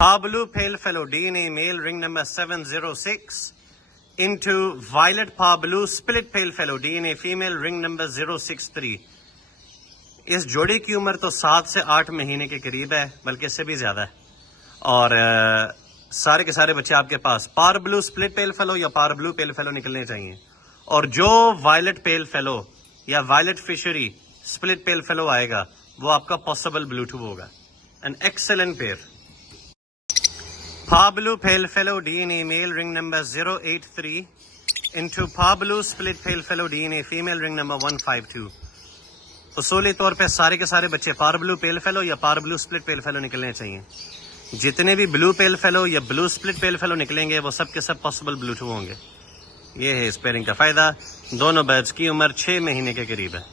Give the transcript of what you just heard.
Pablo pale fellow DNA male ring number 706 into violet Pablo split pale fellow DNA female ring number 063। इस जोड़ी की उम्र तो 7 से 8 महीने के करीब है, बल्कि इससे भी ज्यादा है। और सारे के सारे बच्चे आपके पास पार ब्लू स्प्लिट पेल फेलो या पार ब्लू पेल फेलो निकलने चाहिए। और जो वायलेट पेल फेलो या वायलेट फिशरी स्प्लिट पेल फेलो आएगा वो आपका पॉसिबल ब्लू टू होगा। An excellent pair. Pablo pale fellow DNA male ring number 083 into Pablo split pale fellow DNA female ring number 152। उसूली तौर पे सारे के सारे बच्चे पार ब्लू पेल फेलो या पार ब्लू स्प्लिट पेल फेलो निकलने चाहिए। जितने भी ब्लू पेल फेलो या ब्लू स्प्लिट पेल फेलो निकलेंगे वो सब के सब पॉसिबल ब्लू टू होंगे। ये है इस पेयरिंग का फायदा। दोनों बर्ड्स की उम्र 6 महीने के करीब है।